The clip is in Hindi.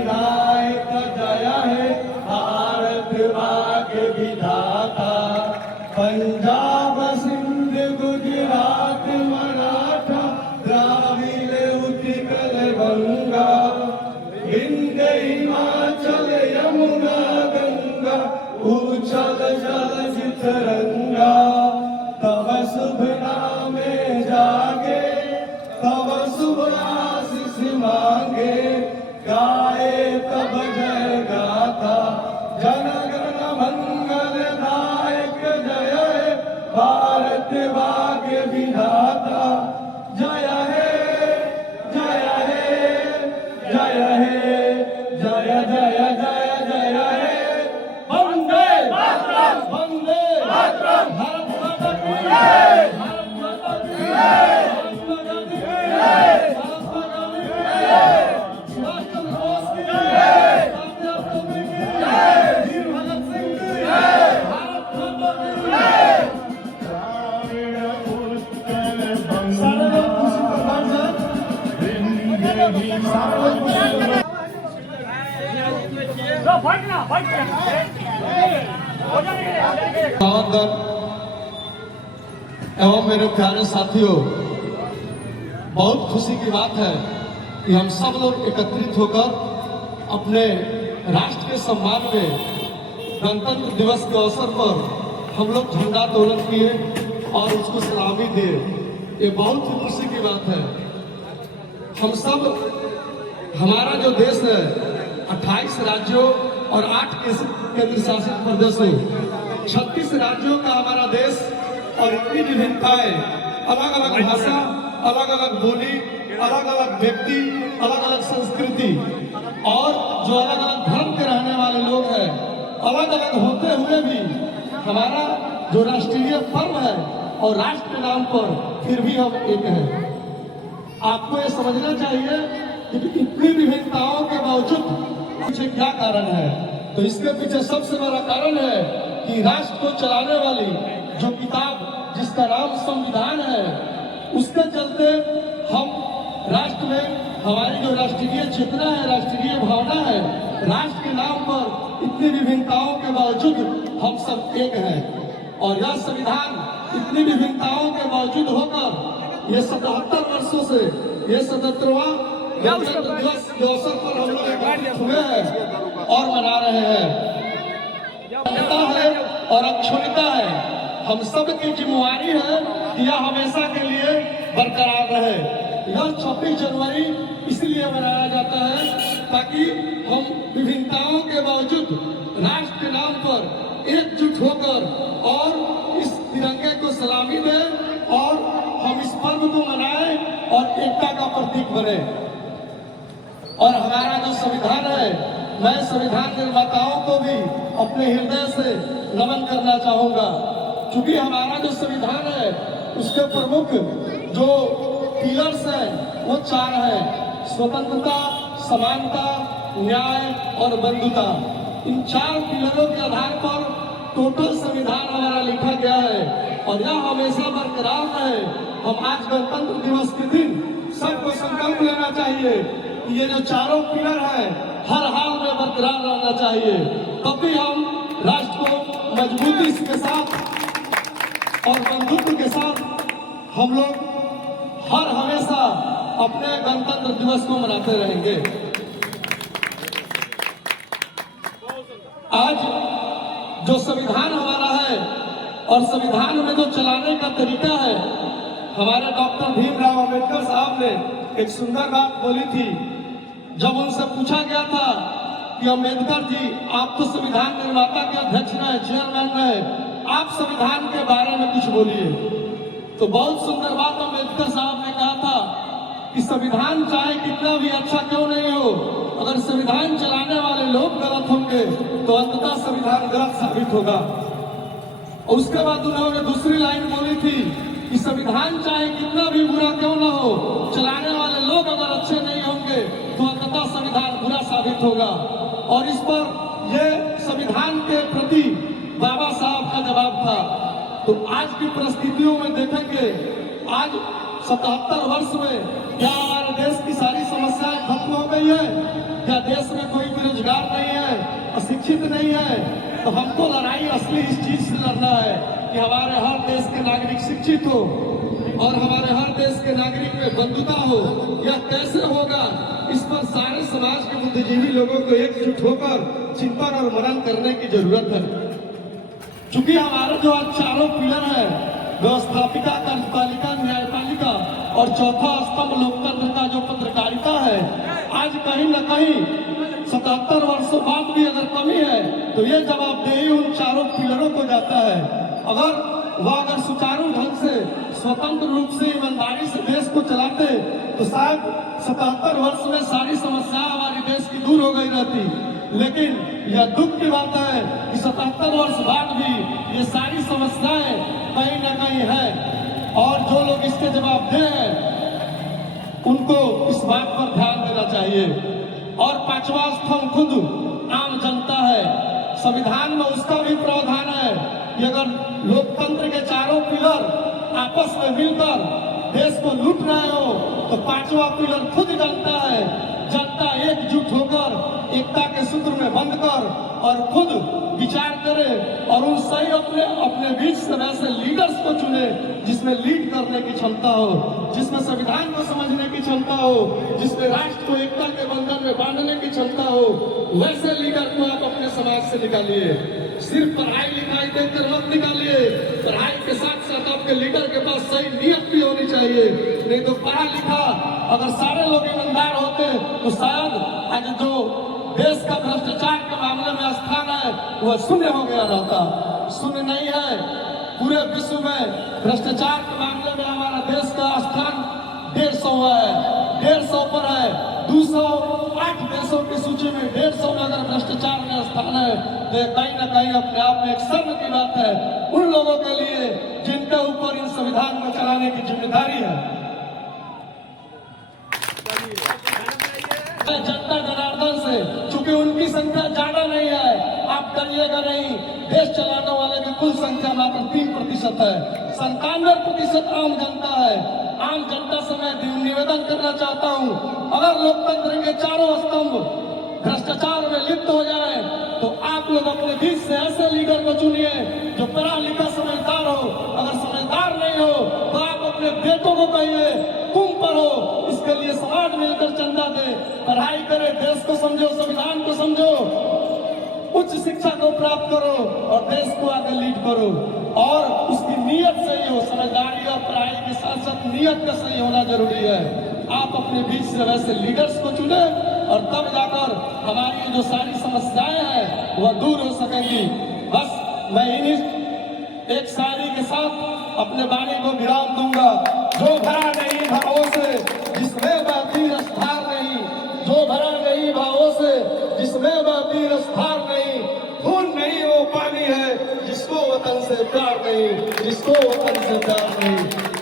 विनायक जय है भारत भाग्य विधाता। पंजाब सिंध गुजरात मराठा द्राविड़ उत्कल गंगा विंध्य हिमाचल यमुना गंगा उछल जल चितरंगा। तब शुभ नामे जागे तब शुभ आशीष मांगे गाए तब जय गाथा। जन गण मंगल नायक जय है भारत भाग्य विधाता। जय है जय है जय है जय जय जय जय है। वंदे मातरम वंदे मातरम। भारत माता की जय भारत माता की जय महात्मा गांधी की जय महात्मा गांधी की जय सुभाष चंद्र बोस की जय रामदेव टोपे की जय वीर भगत सिंह की जय भारत माता की जय। सारे लोग खुशी पर बैठ एवं मेरे प्यारे साथियों, बहुत खुशी की बात है कि हम सब लोग एकत्रित होकर अपने राष्ट्र के सम्मान में गणतंत्र दिवस के अवसर पर हम लोग झंडा तोलन किए और उसको सलामी दिए। ये बहुत ही खुशी की बात है। हम सब, हमारा जो देश है 28 राज्यों और 8 केंद्र शासित प्रदेशों, 36 राज्यों का हमारा देश और इतनी विभिन्नताएं, अलग अलग भाषा, अलग अलग बोली, अलग अलग व्यक्ति, अलग अलग संस्कृति और जो अलग अलग धर्म के रहने वाले लोग हैं, अलग अलग होते हुए भी हमारा जो राष्ट्रीय पर्व है और राष्ट्र के नाम पर फिर भी हम एक हैं। आपको ये समझना चाहिए कि इतनी विभिन्नताओं के बावजूद पीछे क्या कारण है। तो इसके पीछे सबसे बड़ा कारण है कि राष्ट्र को चलाने वाली जो किताब जिसका नाम संविधान है, उसके चलते हम राष्ट्र में हमारी जो राष्ट्रीय चेतना है, राष्ट्रीय भावना है, राष्ट्र के नाम पर इतनी विभिन्नताओं के बावजूद हम सब एक हैं। और यह संविधान इतनी विभिन्नताओं के बावजूद होकर ये 77 वर्षों से ये 77वां गणतंत्र दिवस के अवसर पर हम लोग एकत्रित हुए हैं और मना रहे हैं। है और अक्षुण्णता है। हम सब की जिम्मेवारी है कि यह हमेशा के लिए बरकरार रहे। यह 26 जनवरी इसलिए मनाया जाता है ताकि हम विभिन्नताओं के बावजूद राष्ट्र के नाम पर एकजुट होकर और इस तिरंगे को सलामी दें और हम इस पर्व को मनाएं और एकता का प्रतीक बने। और हमारा जो संविधान है, मैं संविधान निर्माताओं को भी अपने हृदय से नमन करना चाहूंगा, क्योंकि हमारा जो संविधान है उसके प्रमुख जो पिलर्स हैं वो 4 हैं: स्वतंत्रता, समानता, न्याय और बंधुता। इन 4 पिलरों के आधार पर टोटल संविधान हमारा लिखा गया है और यह हमेशा बरकरार रहे। हम आज गणतंत्र दिवस के दिन सबको संकल्प लेना चाहिए कि ये जो 4 पिलर है हर हाल में बरकरार रहना चाहिए। तभी हम राष्ट्र को मजबूती के साथ और बंधुत्व के साथ हम लोग हर हमेशा अपने गणतंत्र दिवस को मनाते रहेंगे। आज जो संविधान हमारा है और संविधान में जो चलाने का तरीका है, हमारे डॉक्टर भीमराव अंबेडकर साहब ने एक सुंदर बात बोली थी। जब उनसे पूछा गया था कि अंबेडकर जी, आप तो संविधान निर्माता के अध्यक्ष रहे, चेयरमैन रहे, आप संविधान के बारे में कुछ बोलिए। तो बहुत सुंदर बात अंबेडकर साहब ने कहा था कि संविधान चाहे कितना भी अच्छा क्यों नहीं हो, अगर संविधान चलाने वाले लोग गलत होंगे तो अंततः संविधान गलत साबित होगा। और उसके बाद उन्होंने दूसरी लाइन बोली थी कि संविधान चाहे कितना भी बुरा क्यों ना हो, चलाने वाले लोग अगर अच्छे नहीं होंगे तो अंततः संविधान बुरा साबित होगा। और इस पर यह संविधान के प्रति बाबा साहब का जवाब था। तो आज की परिस्थितियों में देखेंगे, आज 77 वर्ष में क्या हमारे देश की सारी समस्याएं खत्म हो गई है? क्या देश में कोई बेरोजगार नहीं है, अशिक्षित नहीं है? तो हमको लड़ाई असली इस चीज से लड़ना है कि हमारे हर देश के नागरिक शिक्षित हो और हमारे हर देश के नागरिक में बंधुता हो। यह कैसे होगा, इस पर सारे समाज के बुद्धिजीवी लोगों को एकजुट होकर चिंतन और मनन करने की जरूरत है। चूंकि हमारे जो आज चारों पिलर है, व्यवस्थापिका, कार्यपालिका, न्यायपालिका और चौथा स्तंभ लोकतंत्र का जो पत्रकारिता है, आज कहीं न कहीं 77 वर्षों बाद भी अगर कमी है तो ये जवाबदेही उन चारों पिलरों को जाता है। अगर सुचारू ढंग से स्वतंत्र रूप से ईमानदारी से देश को चलाते तो शायद 77 वर्ष में सारी समस्याएं हमारे देश की दूर हो गई रहती। लेकिन यह दुख की बात है कि 77 वर्ष बाद भी ये सारी समस्याएं कहीं न कहीं है और जो लोग इसके जवाबदेह हैं उनको इस बात पर ध्यान देना चाहिए। और पांचवा स्तंभ खुद आम जनता है। संविधान में उसका भी प्रावधान है कि अगर लोकतंत्र के चारों पिलर आपस में मिलकर देश को लूट रहे हो तो पांचवा पिलर खुद जनता है। जनता एकजुट होकर एकता के सूत्र में बंध कर और खुद विचार करे और उन सही अपने बीच से वैसे लीडर्स को चुने जिसमें लीड करने की क्षमता हो, जिसमें संविधान को समझने की क्षमता हो, जिसमें राष्ट्र को एकता के बंधन में बांधने की क्षमता हो। वैसे लीडर को आप अपने समाज से निकालिए। सिर्फ पढ़ाई लिखाई देखकर मत निकालिए। पढ़ाई के साथ साथ आपके लीडर के पास सही नियत भी होनी चाहिए। नहीं तो पढ़ा लिखा अगर सारे लोग ईमानदार होते तो शायद आज जो देश का भ्रष्टाचार के मामले में स्थान है वह शून्य हो गया रहता। शून्य नहीं है, पूरे विश्व में भ्रष्टाचार के मामले में हमारा देश का स्थान 150 है, 150 पर है। 208 देशों की सूची में 150 में अगर भ्रष्टाचार में स्थान है तो कहीं न कहीं अपने आप में एक शर्म की बात है उन लोगों के लिए जिनके ऊपर इन संविधान को चलाने की जिम्मेदारी है। जनता जनार्दन से, चूंकि उनकी संख्या ज्यादा नहीं है, आप करिएगा नहीं। देश चलाने वाले की कुल संख्या मात्र 3% है। 97% आम जनता है। आम जनता से मैं निवेदन करना चाहता हूं, अगर लोकतंत्र के चारों स्तंभ भ्रष्टाचार में लिप्त हो जाए तो आप लोग अपने बीच से ऐसे लीडर को चुनिए जो पढ़ा लिखा समझदार हो। अगर समझदार नहीं हो तो आप अपने बेटों को कहिए तुम पढ़ो, इसके लिए समाज मिलकर चंदा दे, पढ़ाई करे, देश को समझो, संविधान को समझो, उच्च शिक्षा को प्राप्त करो और देश को आगे लीड करो। और उसकी नीयत सही हो। समझदारी और पढ़ाई के साथ साथ नीयत का सही होना जरूरी है। आप अपने बीच से वैसे लीडर्स को चुने और तब जाकर हमारी जो सारी समस्याएं हैं वह दूर हो सकेंगी। बस मैं इन्हीं एक शायरी के साथ अपने वाणी को विराम दूंगा। जो भरा नहीं भावों से जिसमें बातीर स्थार नहीं, जो भरा नहीं भावों से जिसमें बातीर स्थार नहीं, खून नहीं वो पानी है जिसको वतन से प्यार नहीं, जिसको वतन से प्यार नहीं।